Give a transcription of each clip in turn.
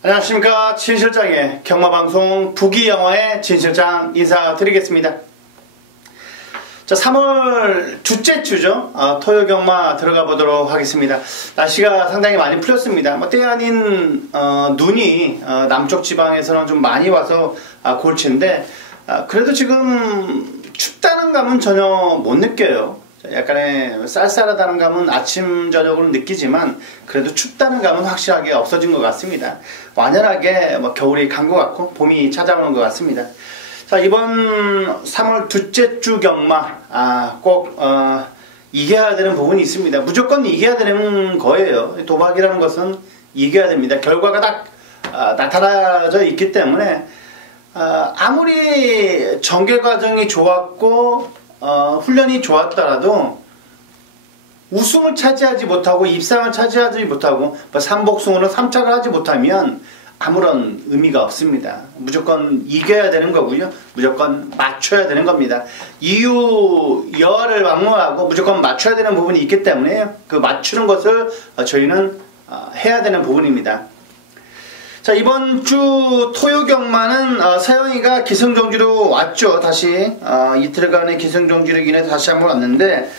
안녕하십니까. 진실장의 경마방송 부기영화의 진실장 인사드리겠습니다. 자, 3월 둘째 주죠. 토요 경마 들어가 보도록 하겠습니다. 날씨가 상당히 많이 풀렸습니다. 때 아닌 눈이 남쪽 지방에서는 좀 많이 와서 골치인데 그래도 지금 춥다는 감은 전혀 못 느껴요. 약간의 쌀쌀하다는 감은 아침 저녁으로 느끼지만 그래도 춥다는 감은 확실하게 없어진 것 같습니다. 완연하게 겨울이 간 것 같고 봄이 찾아오는 것 같습니다. 자, 이번 3월 둘째 주 경마 꼭 이겨야 되는 부분이 있습니다. 무조건 이겨야 되는 거예요. 도박이라는 것은 이겨야 됩니다. 결과가 딱 나타나져 있기 때문에 아무리 전개 과정이 좋았고 훈련이 좋았더라도 우승을 차지하지 못하고 입상을 차지하지 못하고 삼복승으로 3착을 하지 못하면 아무런 의미가 없습니다. 무조건 이겨야 되는 거고요. 무조건 맞춰야 되는 겁니다. 이유여를 막론하고 무조건 맞춰야 되는 부분이 있기 때문에 그 맞추는 것을 저희는 해야 되는 부분입니다. 자, 이번 주 토요 경마는 서영이가 기승전결로 왔죠. 다시 이틀간의 기승전결로 인해서 다시 한번 왔는데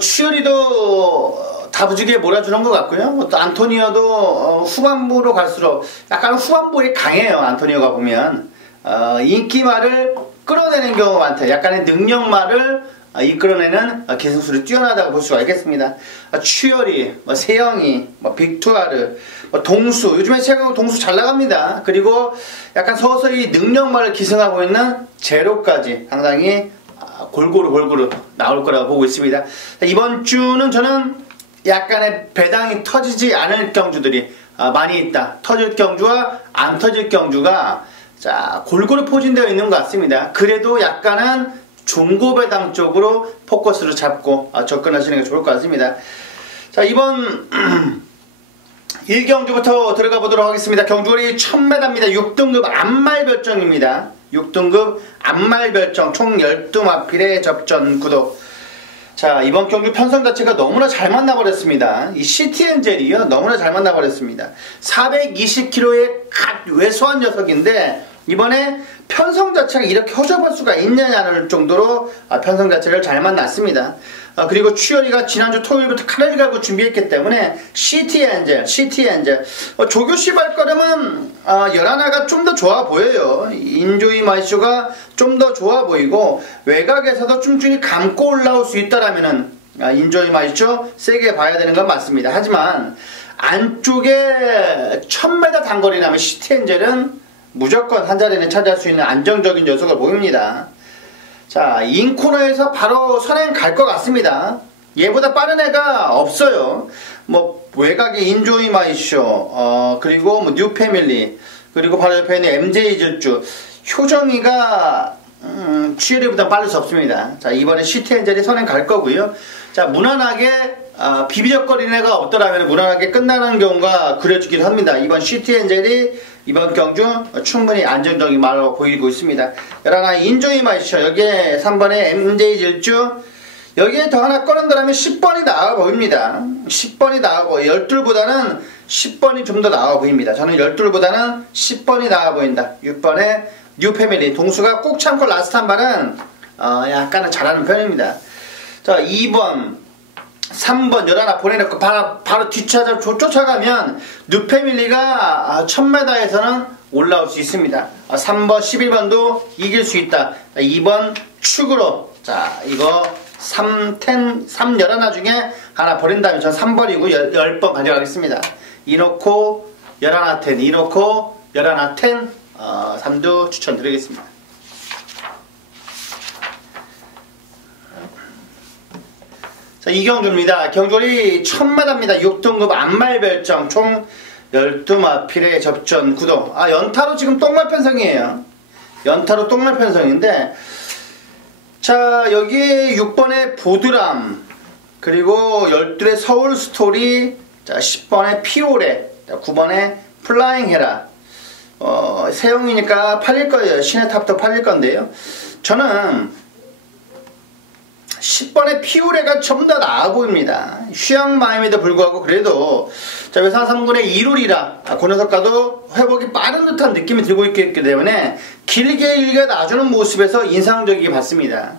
추열이도 다부지게 몰아주는 것 같고요. 또 안토니오도 후반부로 갈수록 약간 후반부에 강해요. 안토니오가 보면 인기말을 끌어내는 경우가 많대요. 약간의 능력말을 이끌어내는 기승술이 뛰어나다고 볼 수가 있겠습니다. 추열이, 세영이, 빅투아르, 동수, 요즘에 최근 동수 잘 나갑니다. 그리고 약간 서서히 능력말을 기승하고 있는 제로까지 상당히 골고루 나올 거라고 보고 있습니다. 이번 주는 저는 약간의 배당이 터지지 않을 경주들이 많이 있다. 터질 경주와 안 터질 경주가 골고루 포진되어 있는 것 같습니다. 그래도 약간은 중고배당 쪽으로 포커스를 잡고 접근하시는 게 좋을 것 같습니다. 자, 이번 1경주부터 들어가 보도록 하겠습니다. 경주거리 1000m입니다. 6등급 암말별정입니다. 6등급 암말별정 총 12마필의 접전 구도. 자, 이번 경주 편성 자체가 너무나 잘 만나버렸습니다. 이 시티엔젤이요, 너무나 잘 만나버렸습니다. 420kg의 왜소한 녀석인데 이번에 편성 자체가 이렇게 허접할 수가 있느냐는 정도로 편성 자체를 잘 만났습니다. 그리고 추열이가 지난주 토요일부터 칼을 갈고 준비했기 때문에 시티엔젤 조교시 발걸음은 열하나가 좀 더 좋아 보여요. 인조이 마이쇼가 좀 더 좋아 보이고 외곽에서도 쭝쭝이 감고 올라올 수 있다라면은 인조이 마이쇼 세게 봐야 되는 건 맞습니다. 하지만 안쪽에 1000m 단거리라면 시티엔젤은 무조건 한 자리는 차지할 수 있는 안정적인 녀석을 보입니다. 자, 인코너에서 바로 선행 갈 것 같습니다. 얘보다 빠른 애가 없어요. 외곽에 인조이 마이쇼, 그리고 뉴패밀리, 그리고 바로 옆에 있는 MJ 질주, 효정이가 추열이보다 빠를 수 없습니다. 자, 이번에 시티엔젤이 선행 갈 거고요. 자, 무난하게 비비적거리는 애가 없더라면 무난하게 끝나는 경우가 그려지기도 합니다. 이번 시티엔젤이 이번 경주 충분히 안정적인 말로 보이고 있습니다. 열하나 인조이 마이쇼, 여기에 3번에 MJ 질주, 여기에 더 하나 꺼낸다면 10번이 나와 보입니다. 10번이 나와 보여요. 12보다는 10번이 좀 더 나와 보입니다. 저는 12보다는 10번이 나와 보인다. 6번에 뉴패밀리, 동수가 꼭 참고 라스트 한 발은 약간은 잘하는 편입니다. 자, 2번 3번 열하나 보내놓고 바로 쫓아가면 뉴패밀리가 1000m에서는 올라올 수 있습니다. 3번 11번도 이길 수 있다. 2번 축으로, 자, 이거 3 열하나 중에 하나 버린다면 전 3번이고 10번 가져가겠습니다. 이놓고 열하나 10, 이놓고 열하나 10, 3도 추천드리겠습니다. 자, 이경주입니다. 경주거리 1000m입니다. 6등급 암말별정 총 12마필의 접전 구도. 연타로 지금 똥말 편성이에요. 연타로 똥말 편성인데, 자, 여기 6번의 보드람, 그리고 12의 서울스토리, 자, 10번의 피오레, 9번의 플라잉헤라. 세영이니까 팔릴 거예요. 시내탑도 팔릴 건데요. 저는 10번의 피오레가 전부 다 나아 보입니다. 휴양 마음에도 불구하고 그래도 자, 외상 3군의 이룰이라 그 녀석과도 회복이 빠른 듯한 느낌이 들고 있기 때문에 길게 놔주는 모습에서 인상적이게 봤습니다.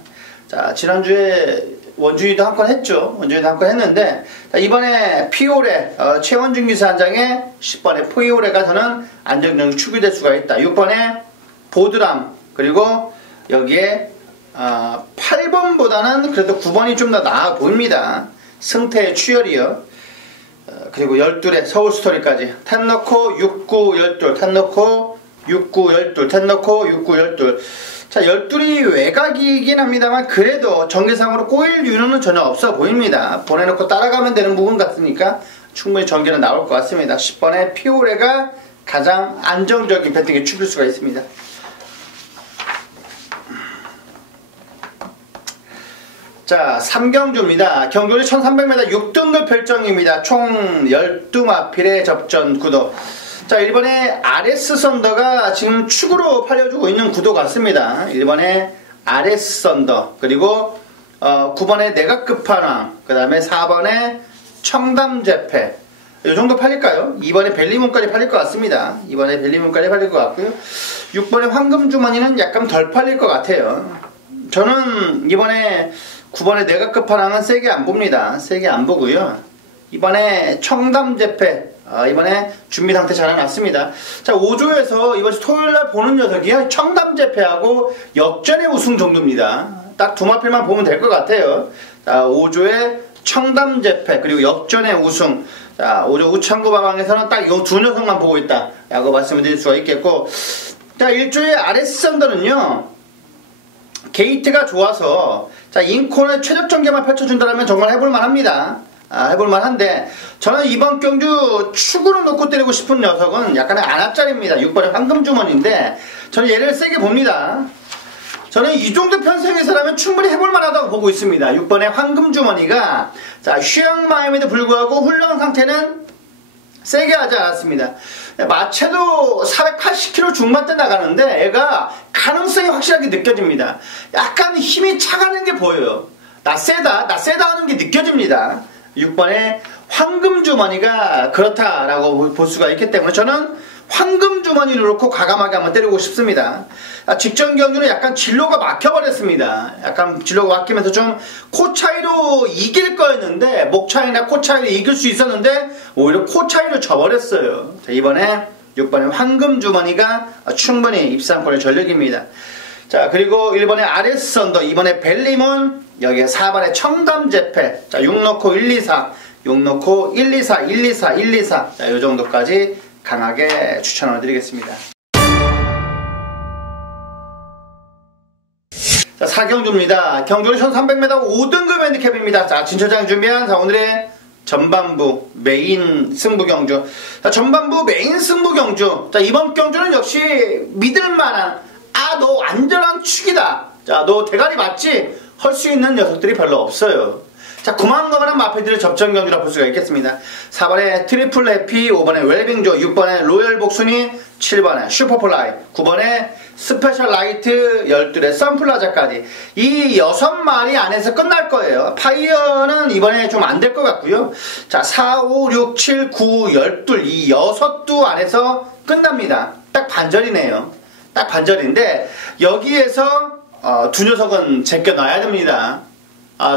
자, 지난주에 원준이도 한 건 했죠. 원준이도 한 건 했는데 자, 이번에 피오레 최원준 기사 한 장에 10번의 피오레가 저는 안정적으로 추구될 수가 있다. 6번에 보드람 그리고 여기에 8번보다는 그래도 9번이 좀 더 나아 보입니다. 승태의 추열이요. 그리고 12에 서울스토리까지 텐 넣고 6, 9, 12 텐 넣고 6, 9, 12 텐 넣고 6, 9, 12 자 12이 외곽이긴 합니다만 그래도 전개상으로 꼬일 이유는 전혀 없어 보입니다. 보내놓고 따라가면 되는 부분 같으니까 충분히 전개는 나올 것 같습니다. 10번의 피오레가 가장 안정적인 배팅에 추길 수가 있습니다. 자, 3경주입니다. 경주는 1300m 6등급 별정입니다. 총 12마필의 접전 구도. 자, 1번에 RS 썬더가 지금 축으로 팔려주고 있는 구도 같습니다. 1번에 RS 썬더, 그리고 9번에 내각 끝판왕, 그 다음에 4번에 청담재패. 이 정도 팔릴까요? 2번에 벨리문까지 팔릴 것 같습니다. 2번에 벨리문까지 팔릴 것 같고요. 6번에 황금주머니는 약간 덜 팔릴 것 같아요. 저는 이번에 9번에 내각 끝판왕은 세게 안 봅니다. 세게 안 보고요. 이번에 청담재패 이번에 준비 상태 잘 해놨습니다. 자, 5조에서 이번 주 토요일날 보는 녀석이 청담재패하고 역전의 우승 정도입니다. 딱 두 마필만 보면 될 것 같아요. 자, 5조의 청담재패 그리고 역전의 우승. 자, 5조 우창구바방에서는 딱 이 두 녀석만 보고 있다 라고 말씀을 드릴 수가 있겠고, 자, 1조의 RS 썬더는요 게이트가 좋아서 자, 인콘의 최적 전개만 펼쳐준다면 정말 해볼만 합니다. 해볼만 한데 저는 이번 경주 축으로 놓고 때리고 싶은 녀석은 약간의 안압짜리입니다. 6번의 황금주머니인데 저는 얘를 세게 봅니다. 저는 이 정도 편성에서라면 충분히 해볼만 하다고 보고 있습니다. 6번의 황금주머니가 자, 휴양 마음에도 불구하고 훈련 상태는 세게 하지 않았습니다. 마체도 480km 중반대 나가는데 얘가 가능성이 확실하게 느껴집니다. 약간 힘이 차가는 게 보여요. 나 세다 하는 게 느껴집니다. 6번에 황금주머니가 그렇다라고 볼 수가 있기 때문에 저는 황금주머니를 놓고 과감하게 한번 때리고 싶습니다. 직전 경주는 약간 진로가 막혀버렸습니다. 약간 진로가 막히면서 좀 코 차이로 이길 거였는데 목 차이나 코 차이로 이길 수 있었는데 오히려 코 차이로 져버렸어요. 자, 이번에 6번에 황금주머니가 충분히 입상권의 전력입니다. 자, 그리고 1번에 RS 썬더, 2번에 벨리몬, 여기에 4번에 청담재패. 자, 6 넣고 1, 2, 4, 6 넣고 1, 2, 4, 1, 2, 4, 1, 2, 4. 자, 요 정도까지 강하게 추천을 드리겠습니다. 자, 4경주입니다. 경주는 1300m 5등급 핸디캡입니다. 자, 진처장 준비한 자, 오늘의 전반부 메인 승부 경주. 자, 전반부 메인 승부 경주. 자, 이번 경주는 역시 믿을만한 너 안전한 축이다. 자, 너 대가리 맞지? 할 수 있는 녀석들이 별로 없어요. 자, 고만고만한 마필들의 접전 경주라 볼 수가 있겠습니다. 4번에 트리플 해피, 5번에 웰빙조, 6번에 로열 복순이, 7번에 슈퍼플라이, 9번에 스페셜 라이트, 12에 선플라자까지 이 6마리 안에서 끝날 거예요. 파이어는 이번에 좀 안 될 것 같고요. 자, 4, 5, 6, 7, 9, 12 이 6두 안에서 끝납니다. 딱 반절이네요. 딱 반절인데 여기에서 두 녀석은 제껴놔야 됩니다.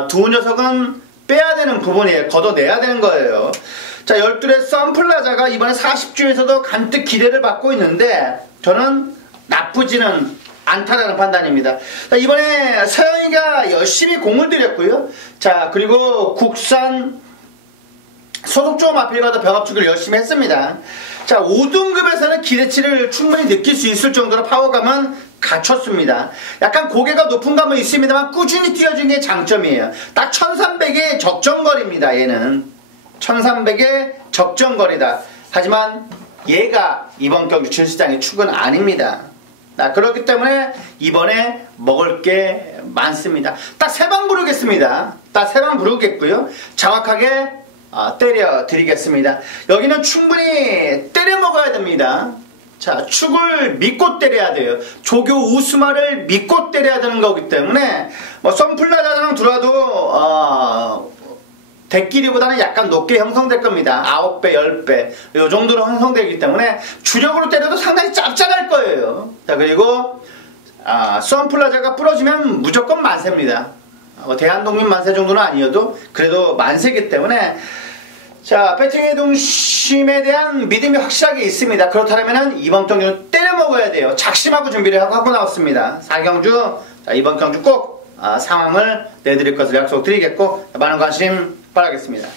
두 녀석은 빼야 되는 부분이에요. 걷어내야 되는 거예요. 자, 12의 선플라자가 이번에 40주에서도 간뜩 기대를 받고 있는데 저는 나쁘지는 않다라는 판단입니다. 자, 이번에 서영이가 열심히 공을 들였고요. 자, 그리고 국산 소속조 마필과도 병합축을 열심히 했습니다. 자, 5등급에서는 기대치를 충분히 느낄 수 있을 정도로 파워감은 갖췄습니다. 약간 고개가 높은 감은 있습니다만 꾸준히 뛰어준 게 장점이에요. 딱 1300의 적정거리입니다. 얘는 1300의 적정거리다. 하지만 얘가 이번 경주 진수장의 축은 아닙니다. 그렇기 때문에 이번에 먹을 게 많습니다. 딱 3방 부르겠습니다. 딱 3방 부르겠고요. 정확하게 때려 드리겠습니다. 여기는 충분히 때려 먹어야 됩니다. 자, 축을 믿고 때려야 돼요. 조교 우스마를 믿고 때려야 되는 거기 때문에 뭐 선플라자랑 들어도 대끼리보다는 약간 높게 형성될 겁니다. 9배, 10배 이 정도로 형성되기 때문에 주력으로 때려도 상당히 짭짤할 거예요. 자, 그리고 선플라자가 부러지면 무조건 만세입니다. 대한독립 만세 정도는 아니어도 그래도 만세이기 때문에 자, 배팅의 중심에 대한 믿음이 확실하게 있습니다. 그렇다면 이번 경주는 때려 먹어야 돼요. 작심하고 준비를 하고 나왔습니다. 4경주, 자, 이번 경주 꼭 상황을 내드릴 것을 약속드리겠고 많은 관심 바라겠습니다.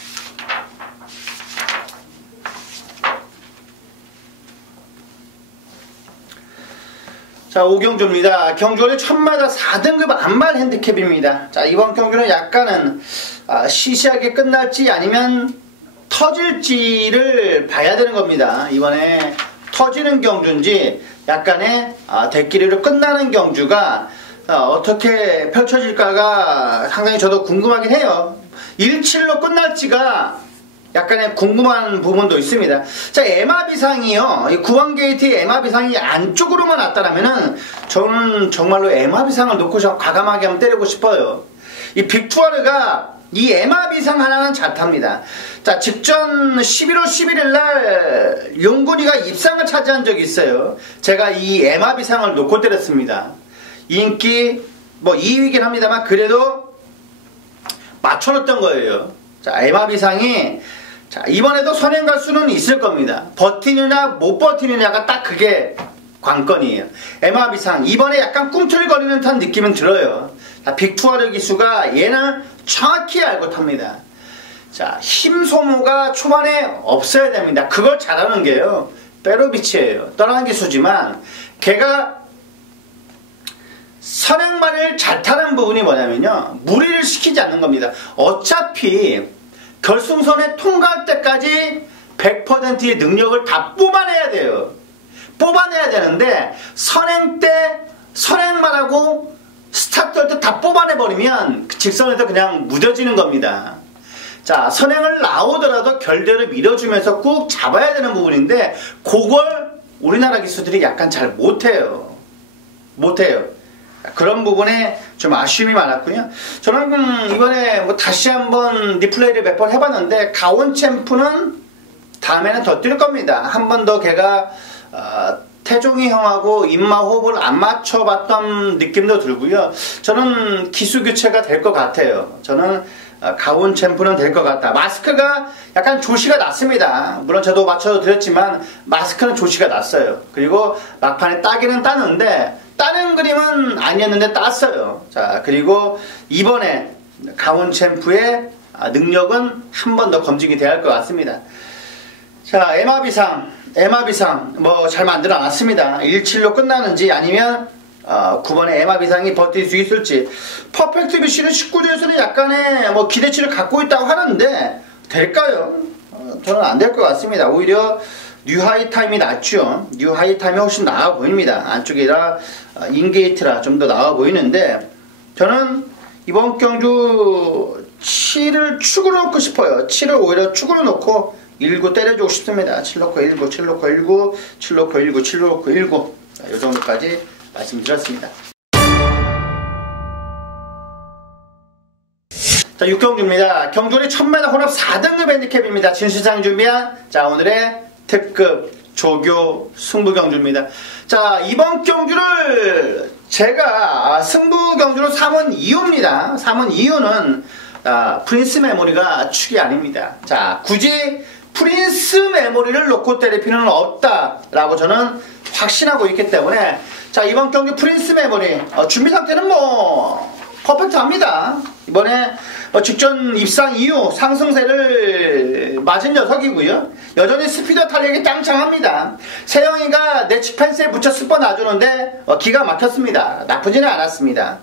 자, 5경주입니다. 경주는 1000마다 4등급 안말 핸디캡입니다. 자, 이번 경주는 약간은 시시하게 끝날지 아니면 터질지를 봐야 되는 겁니다. 이번에 터지는 경주인지 약간의 대끼리로 끝나는 경주가 어떻게 펼쳐질까가 상당히 저도 궁금하긴 해요. 1-7로 끝날지가 약간의 궁금한 부분도 있습니다. 자, 에마비상이요. 이 구원게이트의 에마비상이 안쪽으로만 왔다라면은 저는 정말로 에마비상을 놓고 과감하게 한번 때리고 싶어요. 이 빅투어르가 이 에마비상 하나는 잘 탑니다. 자, 직전 11월 11일 날 용군이가 입상을 차지한 적이 있어요. 제가 이 에마비상을 놓고 때렸습니다. 인기 뭐 2위이긴 합니다만 그래도 맞춰놓던 거예요. 자, 에마비상이 자, 이번에도 선행 갈 수는 있을 겁니다. 버티느냐 못 버티느냐가 딱 그게 관건이에요. 에마비상 이번에 약간 꿈틀거리는 듯한 느낌은 들어요. 자, 빅투어르 기수가 얘는 정확히 알고 탑니다. 자, 힘 소모가 초반에 없어야 됩니다. 그걸 잘하는 게요, 빼로비치예요. 떠나는 기수지만 걔가 선행말을 잘 타는 부분이 뭐냐면요, 무리를 시키지 않는 겁니다. 어차피 결승선에 통과할 때까지 100%의 능력을 다 뽑아내야 돼요. 뽑아내야 되는데 선행 때 선행말하고 스타트 할 때 다 뽑아내버리면 직선에서 그냥 무뎌지는 겁니다. 자, 선행을 나오더라도 결대를 밀어주면서 꾹 잡아야 되는 부분인데 그걸 우리나라 기수들이 약간 잘 못해요. 그런 부분에 좀 아쉬움이 많았군요. 저는 이번에 뭐 다시 한번 리플레이를 몇 번 해봤는데 가온 챔프는 다음에는 더 뛸 겁니다. 한 번 더 걔가 태종이 형하고 입마 호흡을 안 맞춰봤던 느낌도 들고요. 저는 기수 교체가 될 것 같아요. 저는 가온 챔프는 될 것 같다. 마스크가 약간 조시가 났습니다. 물론 저도 맞춰드렸지만 마스크는 조시가 났어요. 그리고 막판에 따기는 따는데 따는 그림은 아니었는데 땄어요. 자, 그리고 이번에 가온 챔프의 능력은 한 번 더 검증이 돼야 할 것 같습니다. 자, 에마비상 뭐 잘 만들어 놨습니다. 1-7로 끝나는지 아니면 9번에 에마비상이 버틸 수 있을지. 퍼펙트 BC는 19조에서는 약간의 뭐 기대치를 갖고 있다고 하는데 될까요? 저는 안 될 것 같습니다. 오히려 뉴하이타임이 낫죠. 뉴하이타임이 훨씬 나아 보입니다. 안쪽이라 인게이트라 좀 더 나아 보이는데 저는 이번 경주 7을 축으로 놓고 싶어요. 7을 오히려 축으로 놓고 19 때려주고 싶습니다. 7 놓고 19, 7 놓고 19, 7 놓고 19, 7 놓고 19. 자, 이 정도까지 말씀드렸습니다. 자, 6경주입니다. 경주는 1000m 혼합 4등급 핸디캡입니다. 진수상 준비한 자, 오늘의 특급 조교 승부 경주입니다. 자, 이번 경주를 제가 승부 경주로 삼은 이유입니다. 삼은 이유는 프린스 메모리가 축이 아닙니다. 자, 굳이 프린스 메모리를 놓고 때릴 필요는 없다라고 저는 확신하고 있기 때문에 자, 이번 경기 프린스 메모리 준비 상태는 뭐 퍼펙트합니다. 이번에 직전 입상 이후 상승세를 맞은 녀석이고요. 여전히 스피드 탄력이 짱짱합니다. 세영이가 내치 펜스에 붙여 스퍼 놔주는데 기가 막혔습니다. 나쁘지는 않았습니다.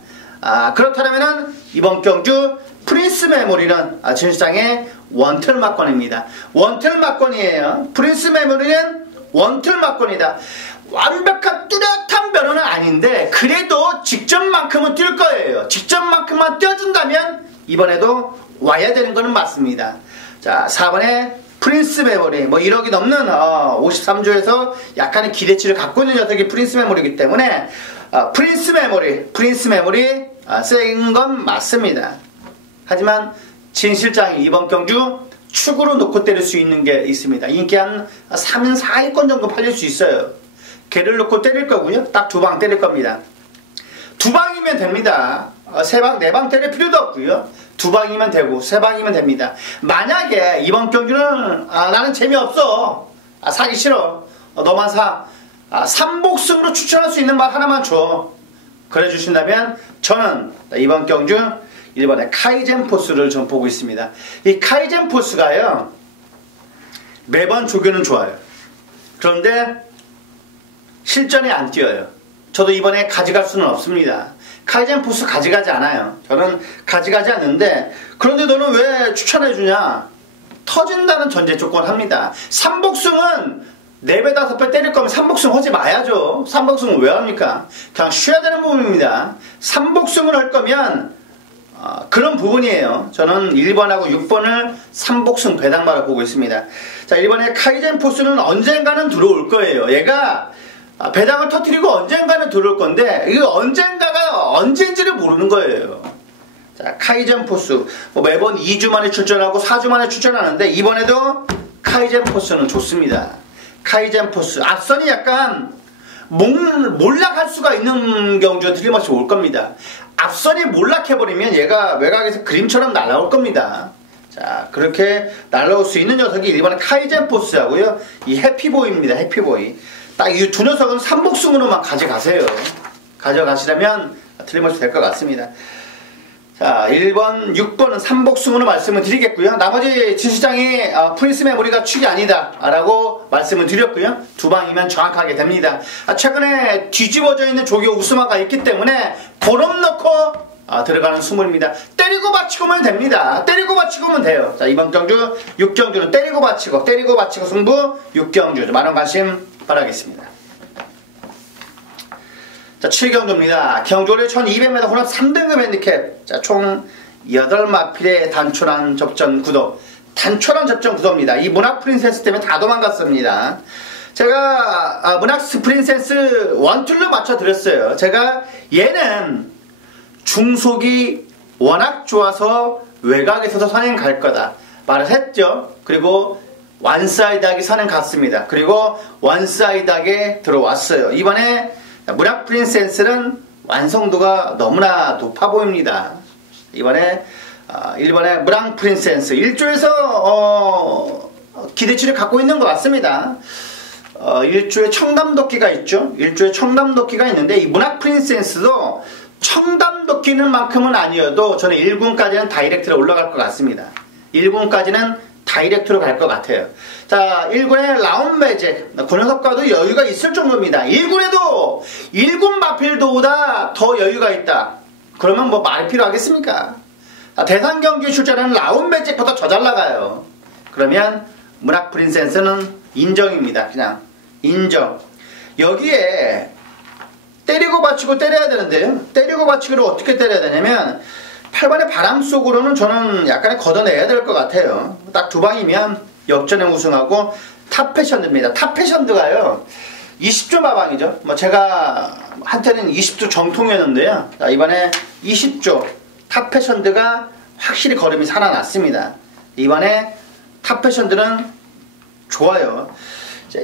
그렇다면 이번 경주 프린스 메모리는 진수장의 원틀 막권입니다. 원틀 막권이에요. 프린스 메모리는 원틀 막권이다. 완벽한 뚜렷한 변호는 아닌데 그래도 직전만큼은 뛸 거예요. 직전만큼만 뛰어준다면 이번에도 와야 되는 거는 맞습니다. 자, 4번에 프린스 메모리, 뭐 1억이 넘는 53조에서 약간의 기대치를 갖고 있는 녀석이 프린스 메모리이기 때문에 프린스 메모리 센 건 맞습니다. 하지만 진 실장이 이번 경주 축으로 놓고 때릴 수 있는 게 있습니다. 인기 한 3인 4위권 정도 팔릴 수 있어요. 걔를 놓고 때릴 거고요. 딱 2방 때릴 겁니다. 2방이면 됩니다. 3방, 4방 때릴 필요도 없고요. 2방이면 되고 3방이면 됩니다. 만약에 이번 경주는 나는 재미없어, 사기 싫어, 너만 사, 3복승으로 추천할 수 있는 말 하나만 줘, 그래 주신다면 저는 이번 경주 1번에 카이젠 포스를 좀 보고 있습니다. 이 카이젠 포스가요, 매번 조교는 좋아요. 그런데 실전에 안 뛰어요. 저도 이번에 가져갈 수는 없습니다. 카이젠 포스 가져가지 않아요. 저는 가져가지 않는데, 그런데 너는 왜 추천해주냐? 터진다는 전제 조건 합니다. 3복승은 4배 5배 때릴 거면 3복승 하지 마야죠. 3복승은 왜 합니까? 그냥 쉬어야 되는 부분입니다. 3복승을 할 거면 그런 부분이에요. 저는 1번하고 6번을 3복승 배당마로 보고 있습니다. 자, 1번에 카이젠 포스는 언젠가는 들어올 거예요. 얘가 배당을 터뜨리고 언젠가는 들어올 건데, 이 언젠가가 언제인지를 모르는 거예요. 자, 카이젠 포스 뭐 매번 2주 만에 출전하고 4주 만에 출전하는데, 이번에도 카이젠 포스는 좋습니다. 카이젠 포스 앞선이 약간 몰락할 수가 있는 경주가 틀림없이 올 겁니다. 앞선이 몰락해버리면 얘가 외곽에서 그림처럼 날아올 겁니다. 자, 그렇게 날아올 수 있는 녀석이 1번의 카이젠 포스하고요, 이 해피보이입니다. 해피보이. 딱 이 두 녀석은 3복승으로만 가져가세요. 가져가시려면 틀림없이 될 것 같습니다. 자, 1번, 6번은 3복승으로 말씀을 드리겠고요. 나머지 진시장이 프린스 메모리가 축이 아니다 라고 말씀을 드렸고요. 2방이면 정확하게 됩니다. 최근에 뒤집어져 있는 조교 우스마가 있기 때문에 보름 넣고 들어가는 수물입니다. 때리고 받치고면 됩니다. 때리고 받치고면 돼요. 자, 이번 경주 6경주는 때리고 받치고 승부 6경주 많은 관심 바라겠습니다. 자, 7경주입니다. 경주를 1200m 혼합 3등급 핸디캡. 자, 총 8마필의 단촐한 접전 구도. 단촐한 접전 구도입니다. 이 문학 프린세스 때문에 다 도망갔습니다. 제가 문학 프린세스 1, 2로 맞춰드렸어요. 제가 얘는 중속이 워낙 좋아서 외곽에서도 선행 갈 거다 말을 했죠. 그리고 원사이드하게 선행 갔습니다. 그리고 원사이드하게 들어왔어요. 이번에 문학 프린세스는 완성도가 너무나 높아 보입니다. 이번에 1번에 문학 프린세스 1조에서 기대치를 갖고 있는 것 같습니다. 1조에 청담도끼가 있죠. 1조에 청담도끼가 있는데, 이 문학 프린세스도 청담도끼는 만큼은 아니어도 저는 1군까지는 다이렉트로 올라갈 것 같습니다. 1군까지는 다이렉트로 갈 것 같아요. 자, 1군의 라운베제, 그 녀석과도 여유가 있을 정도입니다. 1군에도 1군 마필도보다 더 여유가 있다. 그러면 뭐 말이 필요하겠습니까? 대상 경기에 출전하는 라운베제보다 더 잘 나가요. 그러면 문학 프린세스는 인정입니다. 그냥 인정. 여기에 때리고 받치고 때려야 되는데요. 때리고 받치기를 어떻게 때려야 되냐면, 8번의 바람 속으로는 저는 약간의 걷어내야 될 것 같아요. 딱 2방이면 역전에 우승하고 탑패션드입니다. 탑패션드가요 20조 마방이죠. 뭐 제가 한때는 20조 정통이었는데요. 자, 이번에 20조 탑패션드가 확실히 걸음이 살아났습니다. 이번에 탑패션드는 좋아요.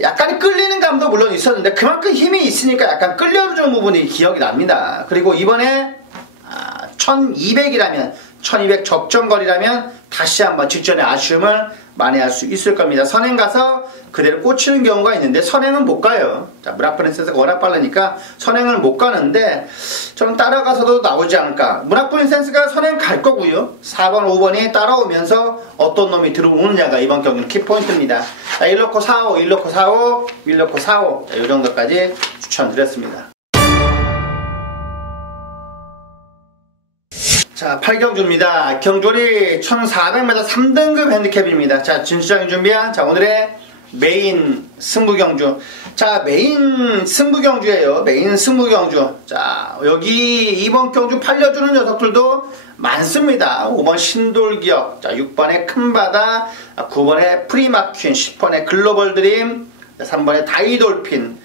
약간의 끌리는 감도 물론 있었는데, 그만큼 힘이 있으니까 약간 끌려주는 부분이 기억이 납니다. 그리고 이번에 1200이라면 1200 적정거리라면 다시 한번 직전에 아쉬움을 만회할 수 있을 겁니다. 선행 가서 그대로 꽂히는 경우가 있는데 선행은 못 가요. 자, 문학 프린세스가 워낙 빠르니까 선행을 못 가는데, 저는 따라가서도 나오지 않을까. 문학 프린세스가 선행 갈 거고요. 4번 5번이 따라오면서 어떤 놈이 들어오느냐가 이번 경기는 키포인트입니다. 자, 1놓고 4호 1놓고 4호 1놓고 4호, 이 정도까지 추천드렸습니다. 자, 8경주입니다. 경주리 1400m 3등급 핸디캡입니다. 자, 진수장이 준비한 오늘의 메인 승부경주. 자, 메인 승부경주예요. 메인 승부경주. 자, 여기 이번 경주 팔려주는 녀석들도 많습니다. 5번 신돌기억, 자, 6번에 큰바다, 9번에 프리마퀸, 10번에 글로벌드림, 3번에 다이돌핀.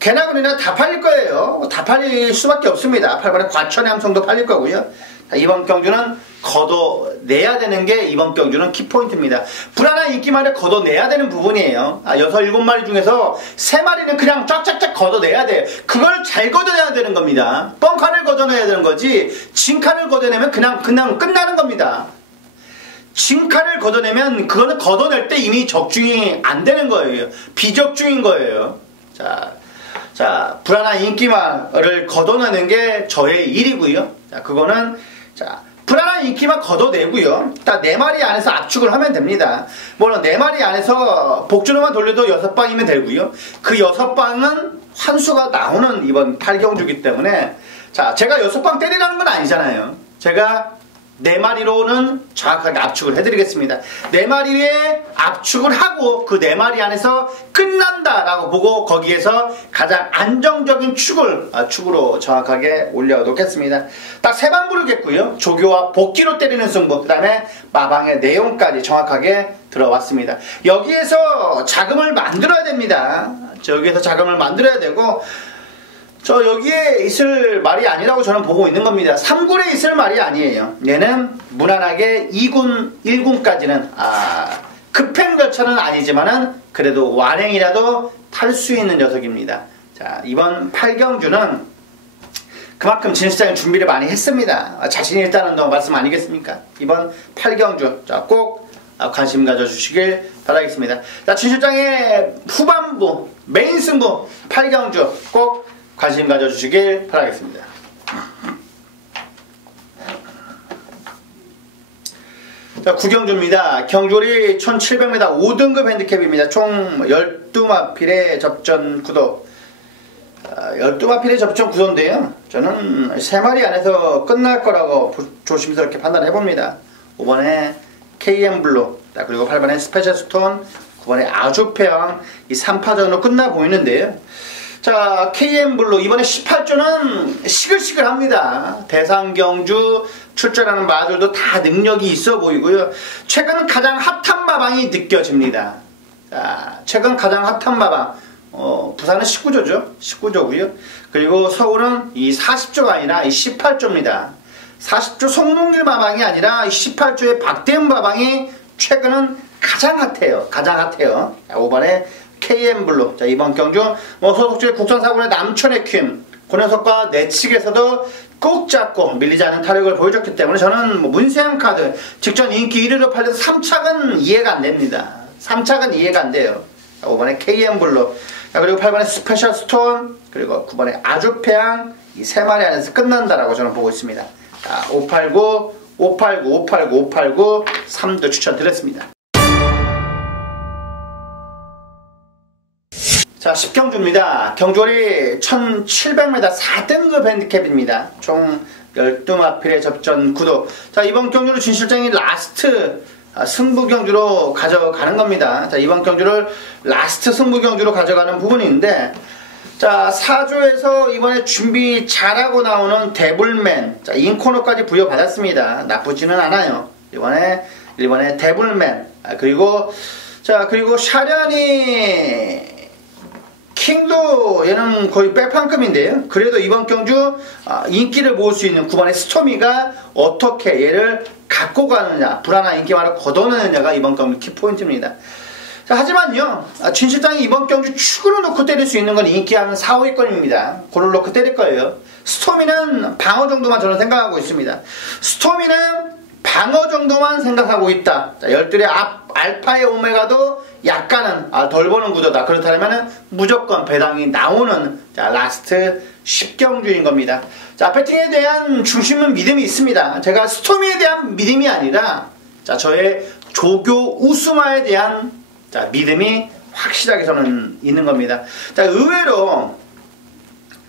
개나 그리나 다 팔릴 거예요. 다 팔릴 수밖에 없습니다. 8번에 과천의 함성도 팔릴 거고요. 자, 이번 경주는 걷어내야 되는 게 이번 경주는 키포인트입니다. 불안한 인기만을 걷어내야 되는 부분이에요. 6, 7마리 중에서 3마리는 그냥 쫙쫙쫙 걷어내야 돼. 그걸 잘 걷어내야 되는 겁니다. 뻥카를 걷어내야 되는 거지 진카를 걷어내면 그냥 끝나는 겁니다. 진카를 걷어내면 그거는 걷어낼 때 이미 적중이 안 되는 거예요. 비적중인 거예요. 자, 불안한 인기만을 걷어내는 게 저의 일이고요. 자, 그거는, 자, 불안한 인기만 걷어내고요. 딱 4마리 안에서 압축을 하면 됩니다. 물론 4마리 안에서 복주로만 돌려도 6방이면 되고요. 그 6방은 환수가 나오는 이번 8경주기 때문에, 자, 제가 6방 때리라는 건 아니잖아요. 제가 4마리로는 정확하게 압축을 해드리겠습니다. 4마리에 압축을 하고 그 4마리 안에서 끝난다라고 보고 거기에서 가장 안정적인 축으로 정확하게 올려놓겠습니다. 딱 3방 부르겠고요. 조교와 복귀로 때리는 승부, 그 다음에 마방의 내용까지 정확하게 들어왔습니다. 여기에서 자금을 만들어야 됩니다. 여기에서 자금을 만들어야 되고, 저 여기에 있을 말이 아니라고 저는 보고 있는 겁니다. 3군에 있을 말이 아니에요. 얘는 무난하게 2군, 1군까지는 급행열차는 아니지만은 그래도 완행이라도 탈 수 있는 녀석입니다. 자, 이번 8경주는 그만큼 진실장이 준비를 많이 했습니다. 자신이 있다는 말씀 아니겠습니까? 이번 8경주, 자, 꼭 관심 가져주시길 바라겠습니다. 자, 진실장의 후반부, 메인 승부 8경주 꼭 관심 가져주시길 바라겠습니다. 자, 구경주입니다. 경주리 1700m 5등급 핸디캡입니다. 총 12마필의 접전 구도. 12마필의 접전 구도인데요. 저는 3마리 안에서 끝날 거라고 조심스럽게 판단해봅니다. 5번에 KM블루, 그리고 8번에 스페셜스톤, 9번에 아주페왕, 이 3파전으로 끝나 보이는데요. 자, KM블루 이번에 18조는 시글시글합니다. 대상경주 출전하는 마들도 다 능력이 있어 보이고요. 최근 가장 핫한 마방이 느껴집니다. 자, 최근 가장 핫한 마방, 부산은 19조죠. 19조고요. 그리고 서울은 이 40조가 아니라 이 18조입니다. 40조 송문길 마방이 아니라 18조의 박대은 마방이 최근은 가장 핫해요. 가장 핫해요. 자, 5번에 KM블루. 자, 이번 경주 소속주의 국선사군의 남천의 퀸, 그 녀석과 내측에서도 꾹 잡고 밀리지 않은 타력을 보여줬기 때문에 저는 문세영 카드 직전 인기 1위로 팔려서 3착은 이해가 안 됩니다. 3착은 이해가 안 돼요. 자, 5번에 KM블루, 자, 그리고 8번에 스페셜 스톤, 그리고 9번에 아주페양, 이 3마리 안에서 끝난다라고 저는 보고 있습니다. 자, 589, 589, 589, 589, 3도 추천드렸습니다. 자, 10경주입니다. 경주리 1700m 4등급 핸디캡입니다. 총 12마필의 접전 구도. 자, 이번 경주로 진실장이 라스트 승부경주로 가져가는 겁니다. 자, 이번 경주를 라스트 승부경주로 가져가는 부분인데, 자, 4조에서 이번에 준비 잘하고 나오는 데블맨, 자, 인코너까지 부여받았습니다. 나쁘지는 않아요. 이번에 데블맨, 그리고 샤련이 킹도 얘는 거의 빼판급인데요. 그래도 이번 경주 인기를 모을 수 있는 9번의 스토미가 어떻게 얘를 갖고 가느냐, 불안한 인기만을 걷어내느냐가 이번 경주 키포인트입니다. 자, 하지만요, 진실장이 이번 경주 축으로 놓고 때릴 수 있는 건 인기 한 4, 5위권입니다. 그걸 놓고 때릴 거예요. 스토미는 방어 정도만 저는 생각하고 있습니다. 스토미는 방어 정도만 생각하고 있다. 자, 12의 알파의 오메가도 약간은 덜 보는 구도다. 그렇다면 무조건 배당이 나오는, 자, 라스트 10경주인 겁니다. 자, 배팅에 대한 중심은 믿음이 있습니다. 제가 스토미에 대한 믿음이 아니라, 자, 저의 조교 우스마에 대한, 자, 믿음이 확실하게 저는 있는 겁니다. 자, 의외로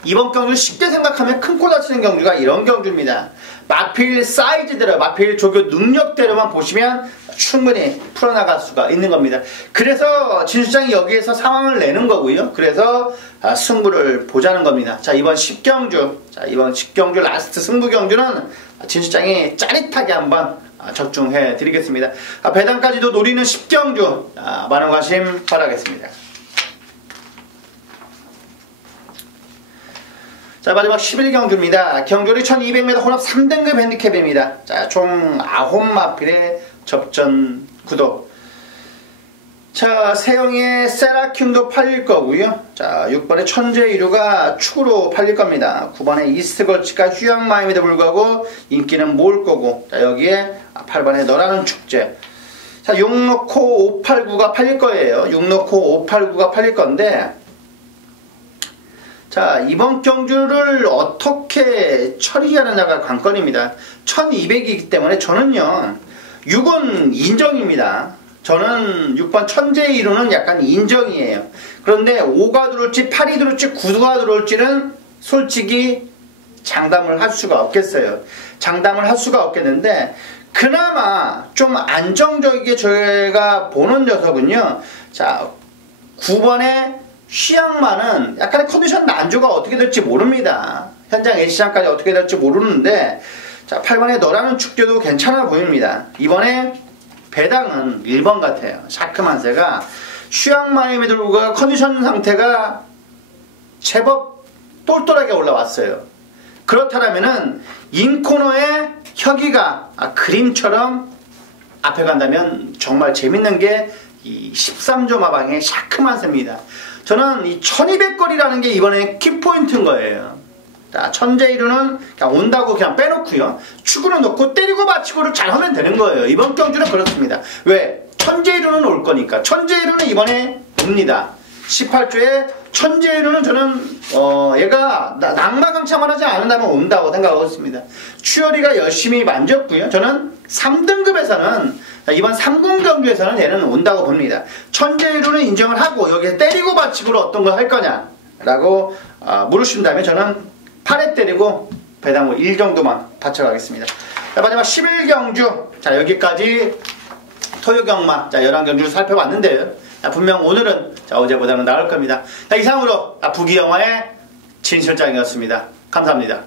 이번 경주 쉽게 생각하면 큰 코 다치는 경주가 이런 경주입니다. 마필 사이즈대로, 마필 조교 능력대로만 보시면 충분히 풀어나갈 수가 있는 겁니다. 그래서 진 실장이 여기에서 상황을 내는 거고요. 그래서 승부를 보자는 겁니다. 자, 이번 10경주 라스트 승부 경주는 진 실장이 짜릿하게 한번 적중해 드리겠습니다. 배당까지도 노리는 10경주 많은 관심 바라겠습니다. 자, 마지막 11경주입니다. 경주리 1200m 혼합 3등급 핸디캡입니다. 자, 총 9마필의 접전 구도. 자, 세영의 세라큠도 팔릴 거고요. 자, 6번의 천재이루가 축으로 팔릴 겁니다. 9번의 이스트걸치가 휴양마임에도 불구하고 인기는 모을 거고, 자, 여기에 8번의 너라는 축제. 자, 6 넣고 589가 팔릴 거예요. 6 넣고 589가 팔릴 건데, 자, 이번 경주를 어떻게 처리하느냐가 관건입니다. 1200이기 때문에 저는요, 6은 인정입니다. 저는 6번 천재이루는 약간 인정이에요. 그런데 5가 들어올지 8이 들어올지 9가 들어올지는 솔직히 장담을 할 수가 없겠어요. 장담을 할 수가 없겠는데, 그나마 좀 안정적이게 저희가 보는 녀석은요, 자, 9번의 쉬양만은 약간의 컨디션 난조가 어떻게 될지 모릅니다. 현장 A시장까지 어떻게 될지 모르는데, 자, 8번의 너라는 축제도 괜찮아 보입니다. 이번에 배당은 1번 같아요. 샤크만세가 휴양마임에 들고 컨디션 상태가 제법 똘똘하게 올라왔어요. 그렇다면은 인코너의 혁이가 그림처럼 앞에 간다면 정말 재밌는 게 이 13조 마방의 샤크만세입니다. 저는 이 1200거리라는 게 이번에 키포인트인 거예요. 자, 천재이루는 그냥 온다고 그냥 빼놓고요. 축으로 놓고 때리고 받치고를 잘 하면 되는 거예요. 이번 경주는 그렇습니다. 왜? 천재이루는 올 거니까. 천재이루는 이번에 옵니다. 18조에 천재이루는 저는 얘가 낙마강창을 하지 않는다면 온다고 생각하고 있습니다. 추열이가 열심히 만졌고요. 저는 3등급에서는 이번 3군 경주에서는 얘는 온다고 봅니다. 천재이루는 인정을 하고 여기서 때리고 받치고로 어떤 걸 할 거냐라고 물으신다면 저는 8회 때리고 배당을 1 정도만 받쳐가겠습니다. 자, 마지막 11경주. 자, 여기까지 토요경마 11경주를 살펴봤는데요. 자, 분명 오늘은 어제보다는 나을 겁니다. 자, 이상으로 부기영화의 진 실장이었습니다. 감사합니다.